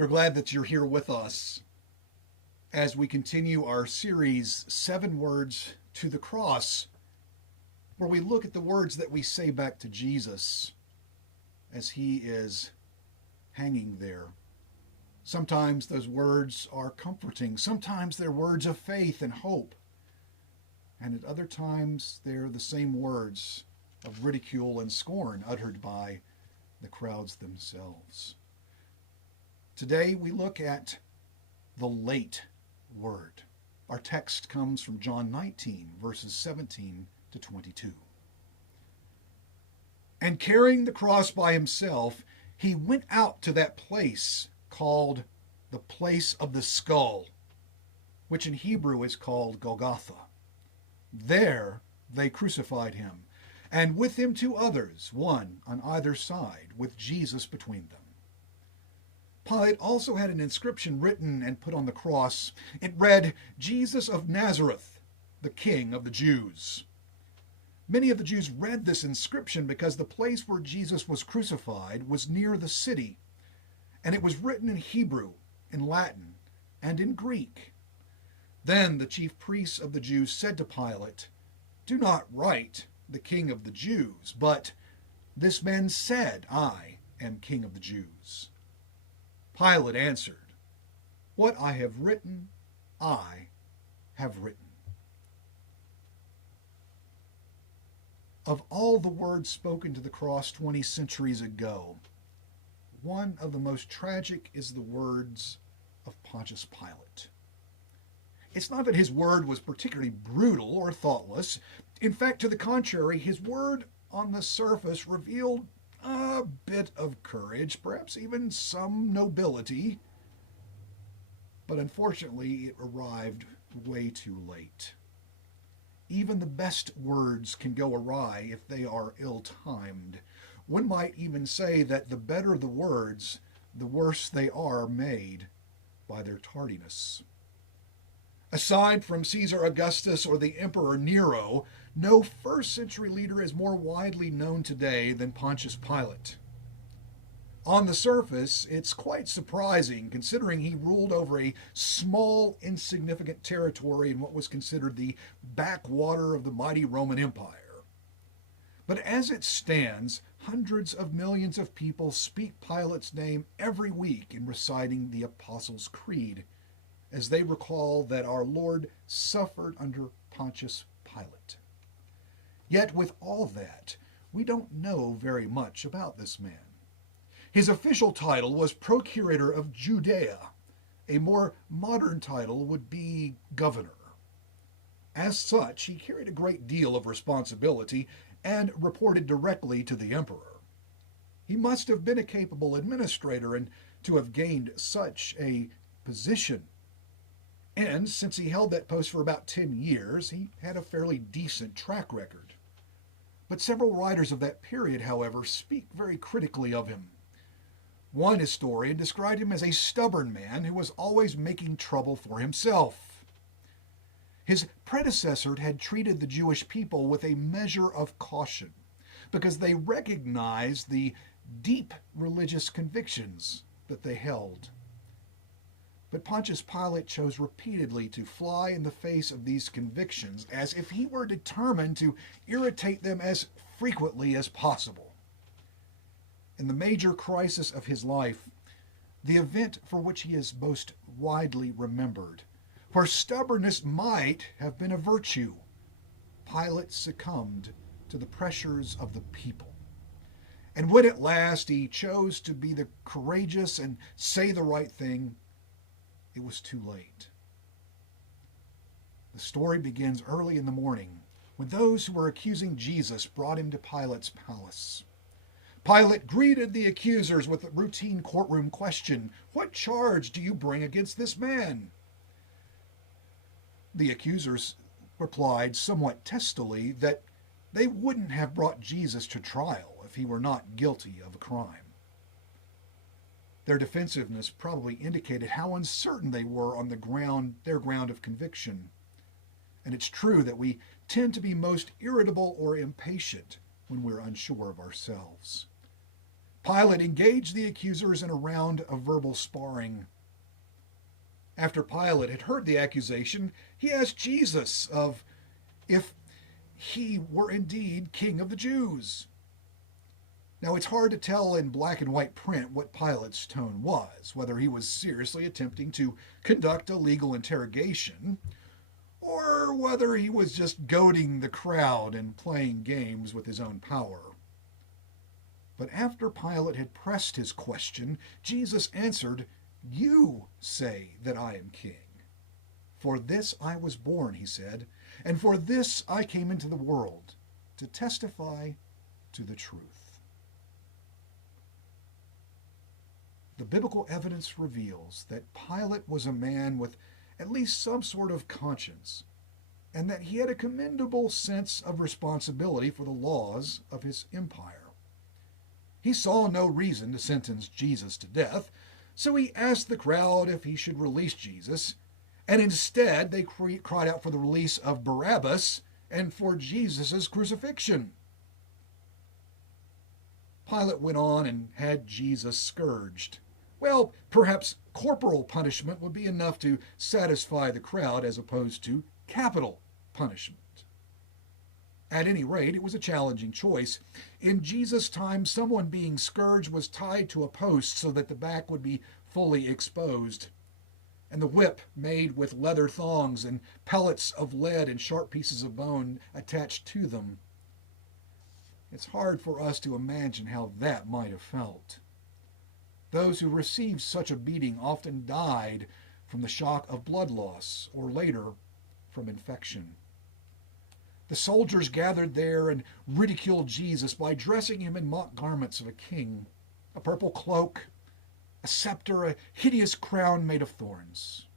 We're glad that you're here with us as we continue our series, Seven Words to the Cross, where we look at the words that we say back to Jesus as he is hanging there. Sometimes those words are comforting. Sometimes they're words of faith and hope. And at other times, they're the same words of ridicule and scorn uttered by the crowds themselves. Today we look at the late word. Our text comes from John 19, verses 17 to 22. And carrying the cross by himself, he went out to that place called the place of the skull, which in Hebrew is called Golgotha. There they crucified him, and with him two others, one on either side, with Jesus between them. Pilate also had an inscription written and put on the cross. It read, Jesus of Nazareth, the King of the Jews. Many of the Jews read this inscription because the place where Jesus was crucified was near the city, and it was written in Hebrew, in Latin, and in Greek. Then the chief priests of the Jews said to Pilate, Do not write the King of the Jews, but this man said, I am King of the Jews. Pilate answered, What I have written, I have written. Of all the words spoken to the cross 20 centuries ago, one of the most tragic is the words of Pontius Pilate. It's not that his word was particularly brutal or thoughtless. In fact, to the contrary, his word on the surface revealed a bit of courage, perhaps even some nobility. But unfortunately, it arrived way too late. Even the best words can go awry if they are ill-timed. One might even say that the better the words, the worse they are made by their tardiness. Aside from Caesar Augustus or the Emperor Nero, no first-century leader is more widely known today than Pontius Pilate. On the surface, it's quite surprising considering he ruled over a small, insignificant territory in what was considered the backwater of the mighty Roman Empire. But as it stands, hundreds of millions of people speak Pilate's name every week in reciting the Apostles' Creed, as they recall that our Lord suffered under Pontius Pilate. Yet with all that, we don't know very much about this man. His official title was Procurator of Judea. A more modern title would be governor. As such, he carried a great deal of responsibility and reported directly to the emperor. He must have been a capable administrator, and to have gained such a position. And since he held that post for about 10 years, he had a fairly decent track record. But several writers of that period, however, speak very critically of him. One historian described him as a stubborn man who was always making trouble for himself. His predecessor had treated the Jewish people with a measure of caution because they recognized the deep religious convictions that they held. But Pontius Pilate chose repeatedly to fly in the face of these convictions as if he were determined to irritate them as frequently as possible. In the major crisis of his life, the event for which he is most widely remembered, where stubbornness might have been a virtue, Pilate succumbed to the pressures of the people. And when at last he chose to be the courageous and say the right thing, it was too late. The story begins early in the morning when those who were accusing Jesus brought him to Pilate's palace. Pilate greeted the accusers with a routine courtroom question, What charge do you bring against this man? The accusers replied somewhat testily that they wouldn't have brought Jesus to trial if he were not guilty of a crime. Their defensiveness probably indicated how uncertain they were on their ground of conviction. And it's true that we tend to be most irritable or impatient when we're unsure of ourselves. Pilate engaged the accusers in a round of verbal sparring. After Pilate had heard the accusation, he asked Jesus of if he were indeed king of the Jews. Now, it's hard to tell in black and white print what Pilate's tone was, whether he was seriously attempting to conduct a legal interrogation, or whether he was just goading the crowd and playing games with his own power. But after Pilate had pressed his question, Jesus answered, "You say that I am king. For this I was born," he said, "and for this I came into the world, to testify to the truth." The biblical evidence reveals that Pilate was a man with at least some sort of conscience, and that he had a commendable sense of responsibility for the laws of his empire. He saw no reason to sentence Jesus to death, so he asked the crowd if he should release Jesus, and instead they cried out for the release of Barabbas and for Jesus' crucifixion. Pilate went on and had Jesus scourged. Well, perhaps corporal punishment would be enough to satisfy the crowd as opposed to capital punishment. At any rate, it was a challenging choice. In Jesus' time, someone being scourged was tied to a post so that the back would be fully exposed, and the whip made with leather thongs and pellets of lead and sharp pieces of bone attached to them. It's hard for us to imagine how that might have felt. Those who received such a beating often died from the shock of blood loss, or later, from infection. The soldiers gathered there and ridiculed Jesus by dressing him in mock garments of a king, a purple cloak, a scepter, a hideous crown made of thorns.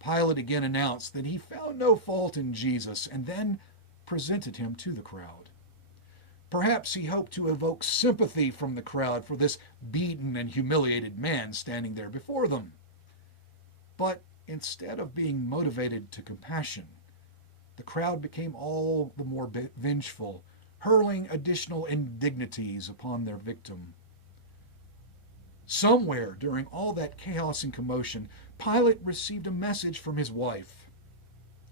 Pilate again announced that he found no fault in Jesus and then presented him to the crowd. Perhaps he hoped to evoke sympathy from the crowd for this beaten and humiliated man standing there before them. But instead of being motivated to compassion, the crowd became all the more vengeful, hurling additional indignities upon their victim. Somewhere during all that chaos and commotion, Pilate received a message from his wife.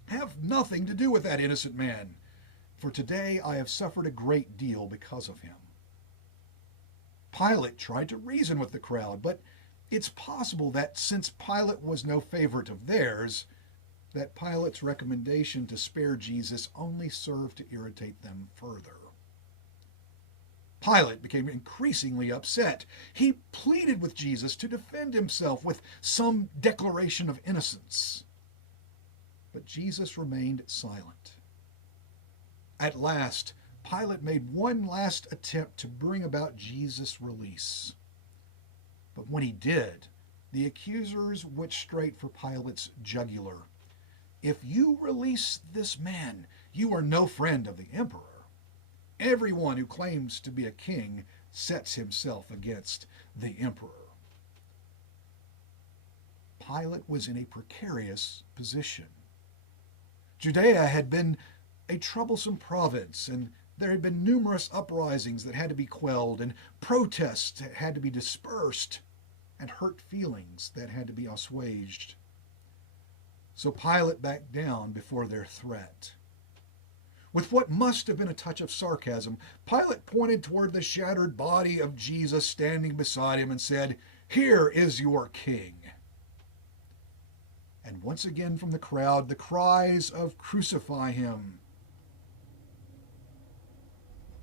"Have nothing to do with that innocent man, for today I have suffered a great deal because of him." Pilate tried to reason with the crowd, but it's possible that since Pilate was no favorite of theirs, that Pilate's recommendation to spare Jesus only served to irritate them further. Pilate became increasingly upset. He pleaded with Jesus to defend himself with some declaration of innocence. But Jesus remained silent. At last, Pilate made one last attempt to bring about Jesus' release. But when he did, the accusers went straight for Pilate's jugular. "If you release this man, you are no friend of the emperor. Everyone who claims to be a king sets himself against the emperor." Pilate was in a precarious position. Judea had been a troublesome province, and there had been numerous uprisings that had to be quelled, and protests that had to be dispersed, and hurt feelings that had to be assuaged. So Pilate backed down before their threat. With what must have been a touch of sarcasm, Pilate pointed toward the shattered body of Jesus standing beside him and said, "Here is your king." And once again from the crowd, the cries of "Crucify him."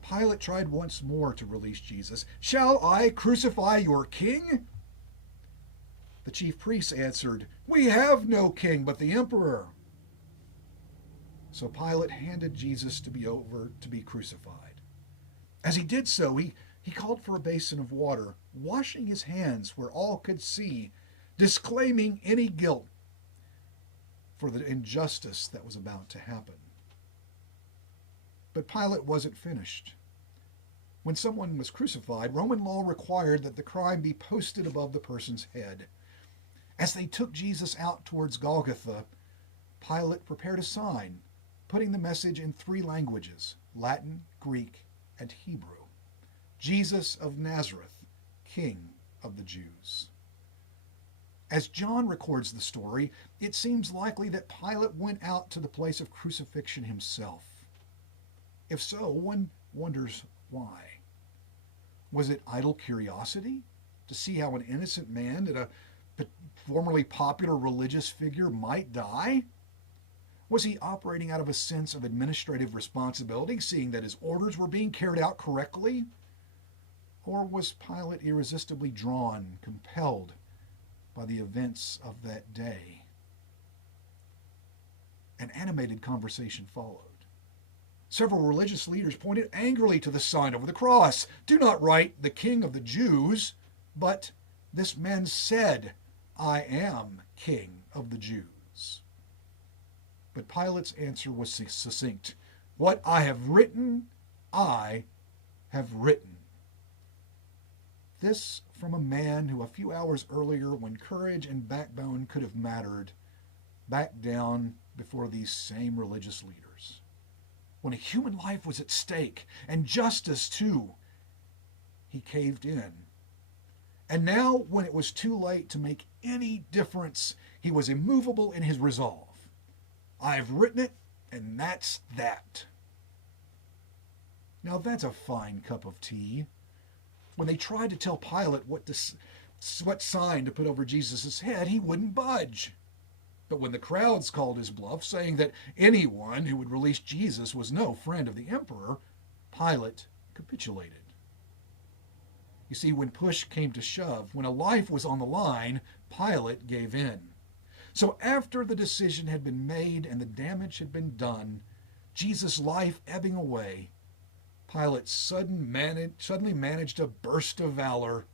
Pilate tried once more to release Jesus. "Shall I crucify your king?" The chief priests answered, "We have no king but the emperor." So Pilate handed Jesus to be crucified. As he did so, he called for a basin of water, washing his hands where all could see, disclaiming any guilt for the injustice that was about to happen. But Pilate wasn't finished. When someone was crucified, Roman law required that the crime be posted above the person's head. As they took Jesus out towards Golgotha, Pilate prepared a sign, putting the message in 3 languages, Latin, Greek, and Hebrew. Jesus of Nazareth, King of the Jews. As John records the story, it seems likely that Pilate went out to the place of crucifixion himself. If so, one wonders why. Was it idle curiosity to see how an innocent man and a formerly popular religious figure might die? Was he operating out of a sense of administrative responsibility, seeing that his orders were being carried out correctly? Or was Pilate irresistibly drawn, compelled by the events of that day? An animated conversation followed. Several religious leaders pointed angrily to the sign over the cross. Do not write the King of the Jews, but this man said, I am King of the Jews. But Pilate's answer was succinct. What I have written, I have written. This from a man who a few hours earlier, when courage and backbone could have mattered, backed down before these same religious leaders. When a human life was at stake, and justice too, he caved in. And now, when it was too late to make any difference, he was immovable in his resolve. I've written it, and that's that. Now that's a fine cup of tea. When they tried to tell Pilate what sign to put over Jesus' head, he wouldn't budge. But when the crowds called his bluff, saying that anyone who would release Jesus was no friend of the emperor, Pilate capitulated. You see, when push came to shove, when a life was on the line, Pilate gave in. So after the decision had been made and the damage had been done, Jesus' life ebbing away, Pilate suddenly managed a burst of valor.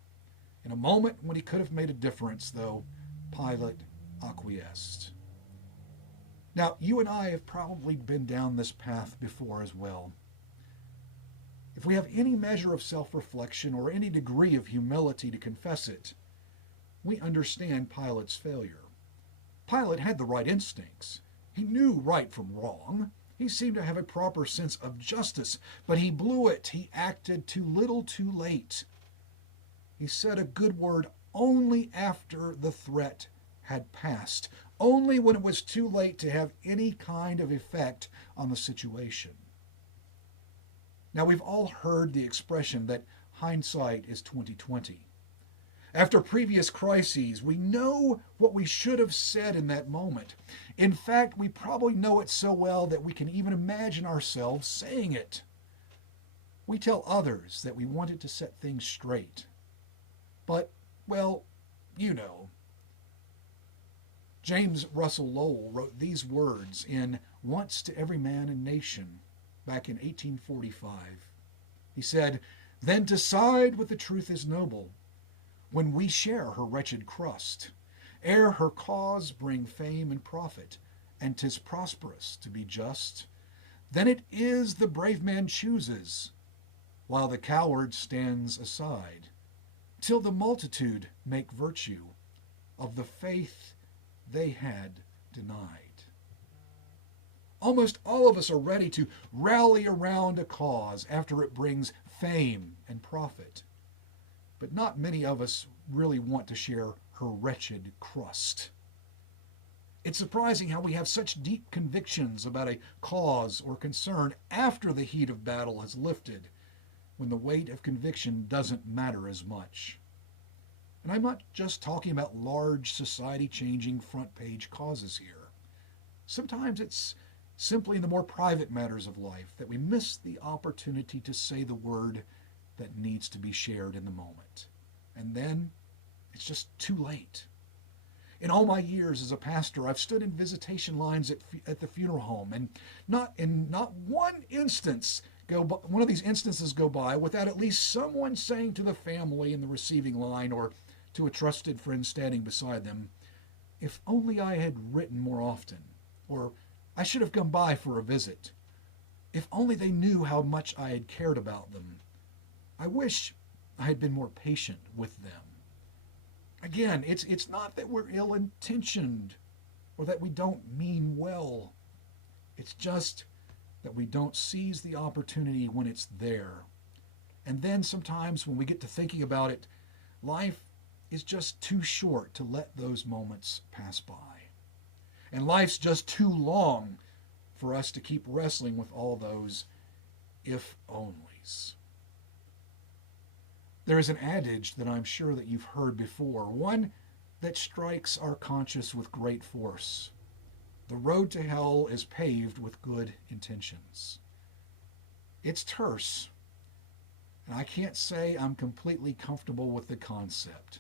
In a moment when he could have made a difference, though, Pilate acquiesced. Now, you and I have probably been down this path before as well. If we have any measure of self-reflection or any degree of humility to confess it, we understand Pilate's failure. Pilate had the right instincts. He knew right from wrong. He seemed to have a proper sense of justice, but he blew it. He acted too little too late. He said a good word only after the threat had passed, only when it was too late to have any kind of effect on the situation. Now, we've all heard the expression that hindsight is 20/20. After previous crises, we know what we should have said in that moment. In fact, we probably know it so well that we can even imagine ourselves saying it. We tell others that we wanted to set things straight. But, well, you know. James Russell Lowell wrote these words in Once to Every Man and Nation back in 1845. He said, "Then to side with the truth is noble, when we share her wretched crust, ere her cause bring fame and profit, and 'tis prosperous to be just, then it is the brave man chooses, while the coward stands aside, till the multitude make virtue of the faith they had denied." Almost all of us are ready to rally around a cause after it brings fame and profit. But not many of us really want to share her wretched crust. It's surprising how we have such deep convictions about a cause or concern after the heat of battle has lifted, when the weight of conviction doesn't matter as much. And I'm not just talking about large society-changing front-page causes here. Sometimes it's simply in the more private matters of life that we miss the opportunity to say the word that needs to be shared in the moment. And then it's just too late. In all my years as a pastor, I've stood in visitation lines at the funeral home, and not one of these instances go by without at least someone saying to the family in the receiving line or to a trusted friend standing beside them, "If only I had written more often," or "I should have come by for a visit. If only they knew how much I had cared about them. I wish I had been more patient with them." Again, it's not that we're ill-intentioned or that we don't mean well. It's just that we don't seize the opportunity when it's there. And then sometimes when we get to thinking about it, life is just too short to let those moments pass by. And life's just too long for us to keep wrestling with all those if onlys. There is an adage that I'm sure that you've heard before, one that strikes our conscience with great force. The road to hell is paved with good intentions. It's terse, and I can't say I'm completely comfortable with the concept,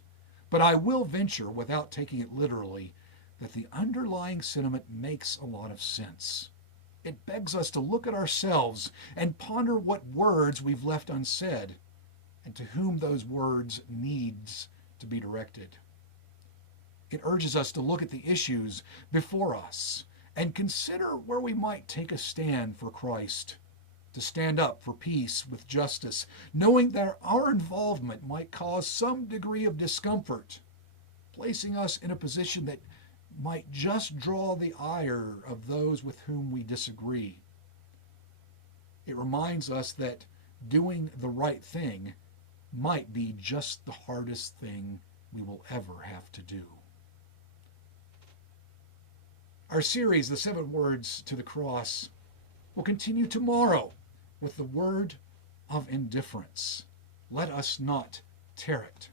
but I will venture, without taking it literally, that the underlying sentiment makes a lot of sense. It begs us to look at ourselves and ponder what words we've left unsaid, and to whom those words needs to be directed. It urges us to look at the issues before us and consider where we might take a stand for Christ, to stand up for peace with justice, knowing that our involvement might cause some degree of discomfort, placing us in a position that might just draw the ire of those with whom we disagree. It reminds us that doing the right thing might be just the hardest thing we will ever have to do. Our series, The 7 Words to the Cross, will continue tomorrow with the word of indifference. Let us not tear it.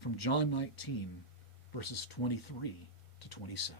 From John 19, verses 23 to 27.